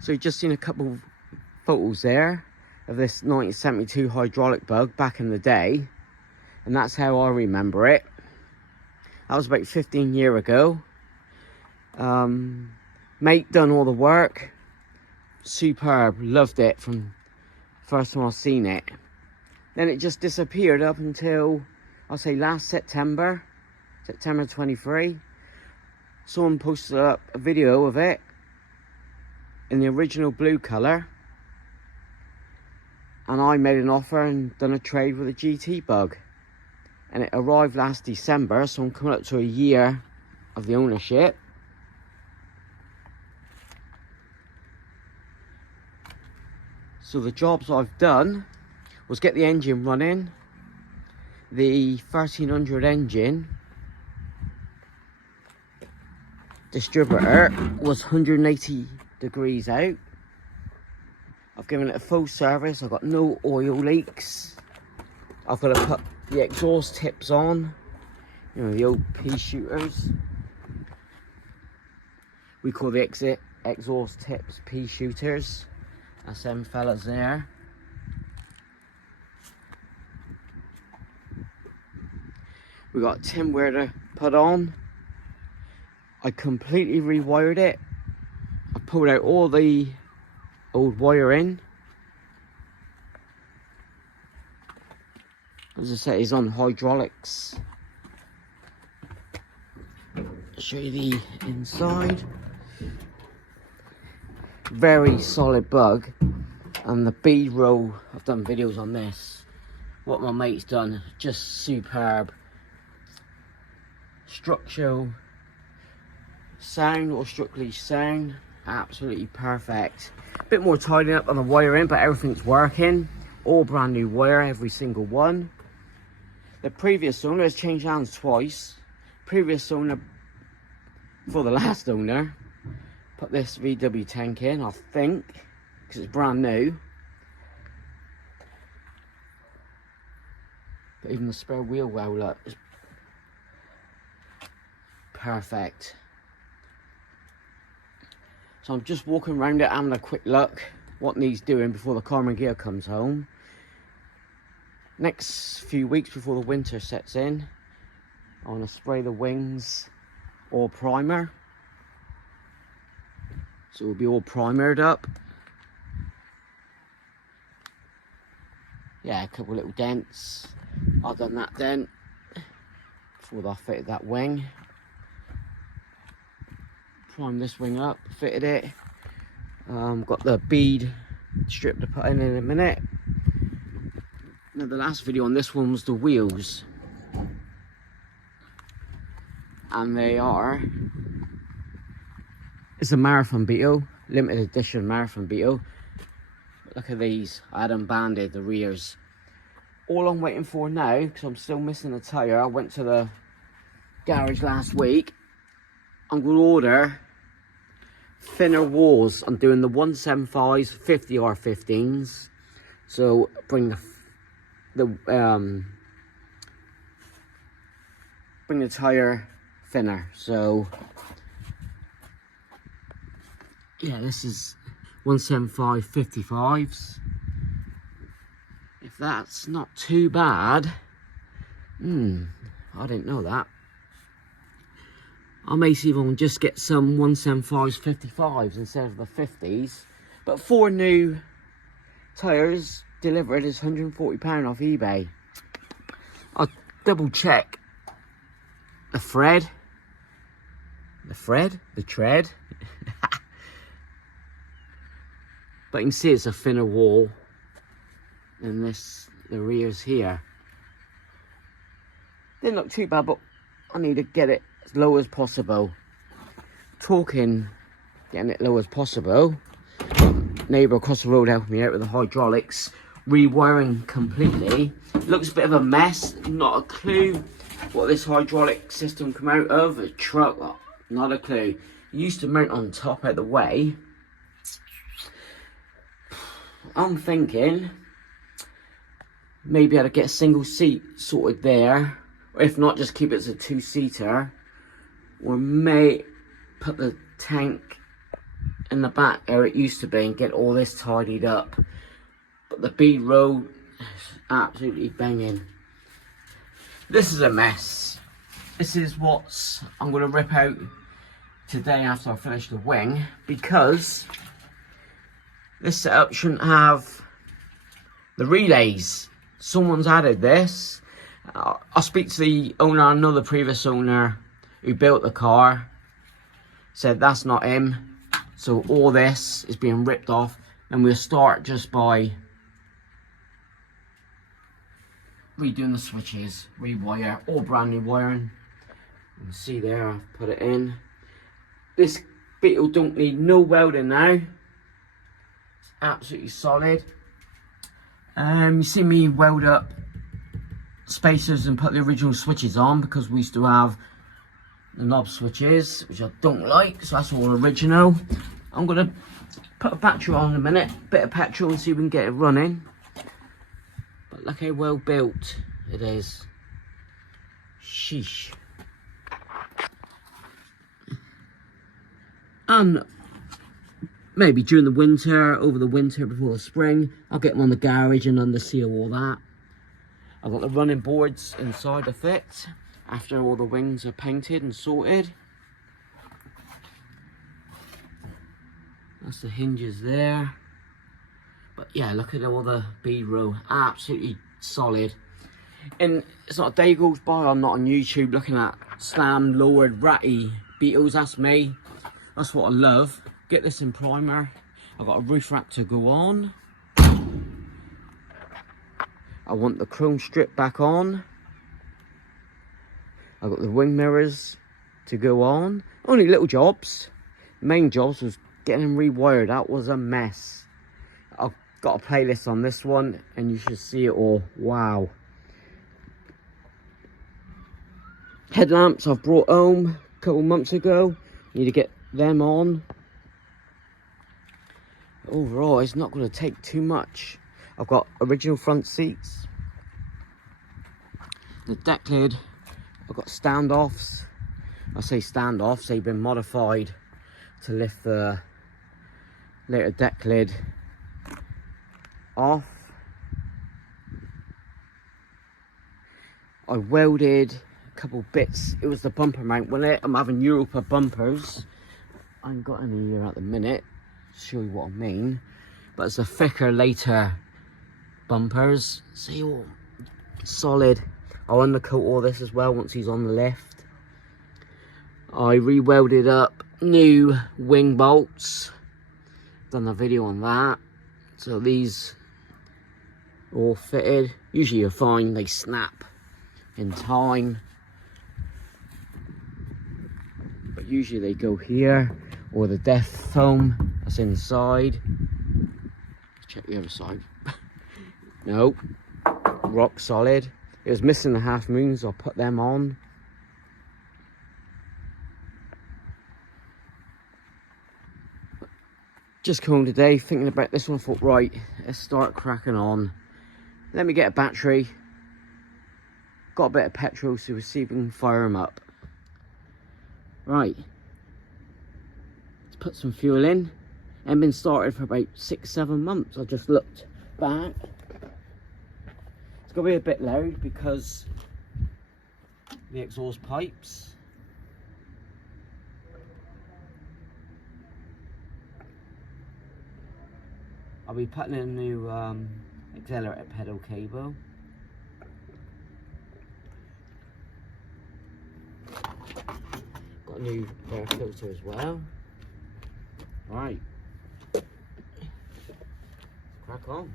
So you've just seen a couple of photos there of this 1972 hydraulic bug back in the day, and that's how I remember it. That was about 15 years ago. Mate done all the work. Superb, loved it from first time I seen it. Then it just disappeared up until, I'll say, last September 23. Someone posted up a video of it in the original blue colour, and I made an offer and done a trade with a GT bug, and it arrived last December, so I'm coming up to a year of the ownership. So the jobs I've done was get the engine running. The 1300 engine distributor was 180 degrees out. I've given it a full service. I've got no oil leaks. I've got to put the exhaust tips on, you know, the old pea shooters. We call the exhaust tips pea shooters. That's them fellas there. We got tin wire to put on. I completely rewired it. I pulled out all the old wiring. As I said, it's on hydraulics. I'll show you the inside. Very solid bug, and the bead roll, I've done videos on this. What my mate's done, just superb. Structural sound, or strictly sound, absolutely perfect. A bit more tidying up on the wiring, but everything's working. All brand new wire, every single one. The previous owner has changed hands twice. Previous owner, for the last owner, put this VW tank in, I think, because it's brand new. But even the spare wheel well, look, is perfect. So I'm just walking around it, having a quick look what needs doing before the Carmen gear comes home. Next few weeks before the winter sets in, I want to spray the wings or primer. So we'll be all primered up. Yeah, a couple little dents. I've done that dent before I fitted that wing. Primed this wing up, fitted it. Got the bead strip to put in a minute. Now the last video on this one was the wheels. And they are, it's a Marathon Beetle, limited edition Marathon Beetle. Look at these, I had them banded, the rears. All I'm waiting for now, because I'm still missing a tyre, I went to the garage last week. I'm going to order thinner walls. I'm doing the 175s, 50R15s. So bring the tyre thinner. So yeah, this is 175 55s. If that's not too bad, I didn't know that. I may see if I can just get some 175s 55s instead of the 50s. But 4 new tyres delivered is £140 off eBay. I'll double check the tread. But you can see it's a thinner wall than the rears here. Didn't look too bad, but I need to get it as low as possible. Getting it low as possible. Neighbour across the road helping me out with the hydraulics, rewiring completely. Looks a bit of a mess, not a clue what this hydraulic system come out of. A truck, not a clue. Used to mount on top out the way. I'm thinking maybe I'd get a single seat sorted there, or if not, just keep it as a 2-seater, or may put the tank in the back where it used to be and get all this tidied up. But the B row is absolutely banging. This is a mess. This is what I'm going to rip out today after I finish the wing, because this setup shouldn't have the relays. Someone's added this. I'll speak to the owner, another previous owner who built the car, said that's not him. So all this is being ripped off, and we'll start just by redoing the switches, rewire, all brand new wiring. You can see there, I've put it in. This Beetle don't need no welding now. It's absolutely solid. You see me weld up spacers and put the original switches on, because we used to have the knob switches, which I don't like, so that's all original. I'm gonna put a battery on in a minute, bit of petrol, and see if we can get it running. But look how well built it is. Sheesh. And maybe during the winter, over the winter before the spring, I'll get them on the garage and underseal all that. I've got the running boards inside the fit after all the wings are painted and sorted. That's the hinges there. But yeah, look at all the B row, absolutely solid. And it's not a day goes by I'm not on YouTube looking at slammed, lowered, ratty Beetles. That's me. That's what I love. Get this in primer. I've got a roof rack to go on. I want the chrome strip back on. I've got the wing mirrors to go on. Only little jobs. Main jobs was getting them rewired. That was a mess. I've got a playlist on this one and you should see it all. Wow. Headlamps I've brought home a couple months ago. Need to get them on. Overall, it's not going to take too much. I've got original front seats. The deck lid, I've got standoffs. I say standoffs, they've been modified to lift the later deck lid off. I welded a couple bits. It was the bumper mount, wasn't it? I'm having Europa bumpers. I ain't got any here at the minute. Show you what I mean. But it's a thicker later bumpers. See, all solid. I'll undercoat all this as well once he's on the lift. I re-welded up new wing bolts. Done a video on that. So these all fitted. Usually you'll find they snap in time, but usually they go here, or the death foam that's inside. Check the other side. No, rock solid. It was missing the half moons, I'll put them on. Just home today thinking about this one, thought right, let's start cracking on. Let me get a battery. Got a bit of petrol, so we'll see if we can fire them up. Right, let's put some fuel in. Ain't been started for about 6-7 months. I just looked back. It's gonna be a bit loud because the exhaust pipes. I'll be putting in a new accelerator pedal cable. Got a new air filter as well. Right, crack on.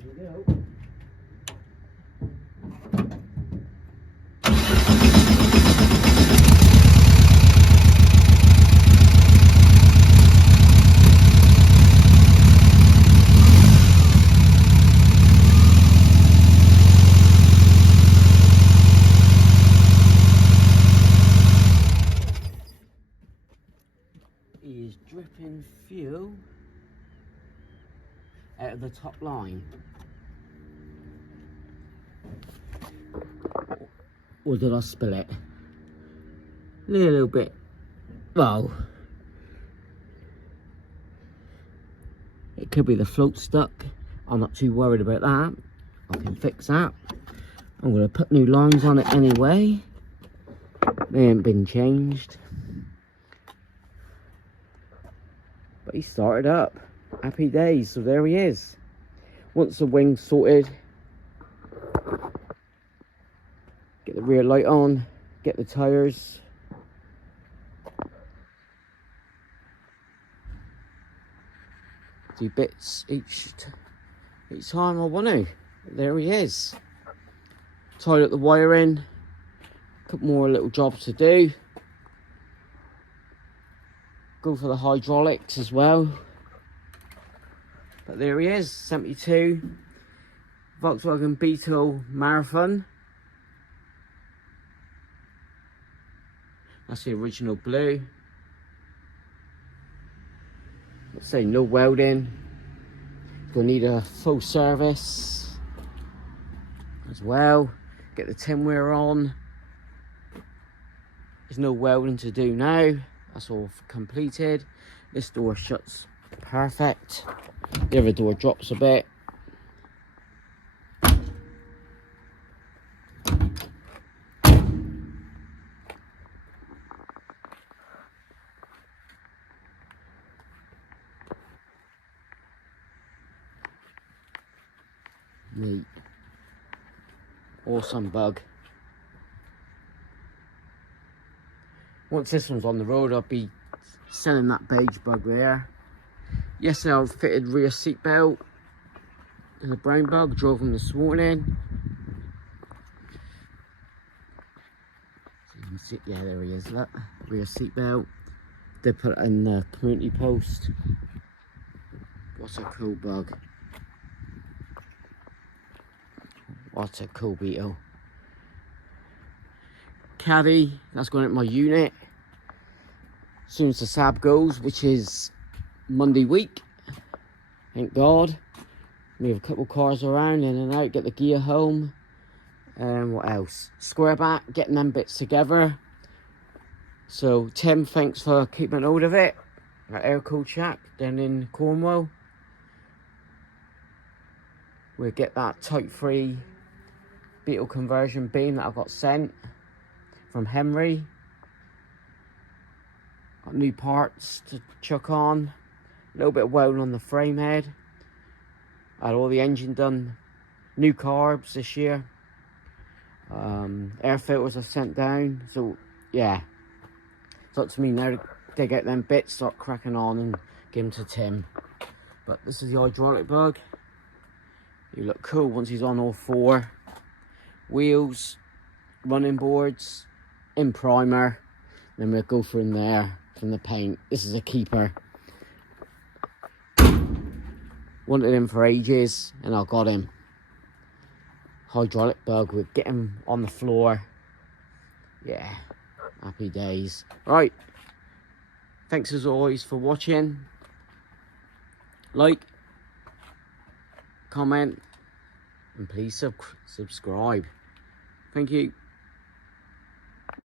Here we go. Is dripping fuel out of the top line, or did I spill it? A little bit well, it could be the float stuck. I'm not too worried about that. I can fix that. I'm going to put new lines on it anyway. They ain't been changed. But he started up. Happy days. So there he is. Once the wing's sorted, get the rear light on, get the tyres. Do bits each time I want to. There he is. Tied up the wiring. Couple more little jobs to do. Go for the hydraulics as well. But there he is, 72 Volkswagen Beetle Marathon. That's the original blue. Let's say no welding. Gonna need a full service as well. Get the tinware on. There's no welding to do now. That's all completed. This door shuts perfect. The other door drops a bit. Neat. Awesome bug. Once this one's on the road, I'll be selling that beige bug there. Yesterday I fitted rear seat belt and the brown bug, drove him this morning. So you can see, yeah, there he is, look, rear seat belt. They put it in the community post. What a cool bug. What a cool Beetle. Caddy, that's going at my unit. As soon as the SAB goes, which is Monday week, thank God. We have a couple cars around, in and out, get the gear home. And what else? Square back, getting them bits together. So Tim, thanks for keeping hold of it. At Air Cool Shack down in Cornwall. We'll get that Type 3 Beetle conversion beam that I got sent from Henry. Got new parts to chuck on. A little bit of welding on the frame head. I had all the engine done. New carbs this year. Air filters are sent down. So yeah, it's up to me now to dig out them bits, start cracking on and give them to Tim. But this is the hydraulic bug. You look cool once he's on all four. Wheels, running boards, in primer. Then we'll go from there, from the paint. This is a keeper. Wanted him for ages and I got him. Hydraulic bug, we'll get him on the floor. Yeah, happy days. Right, thanks as always for watching. Like, comment, and please subscribe. Thank you.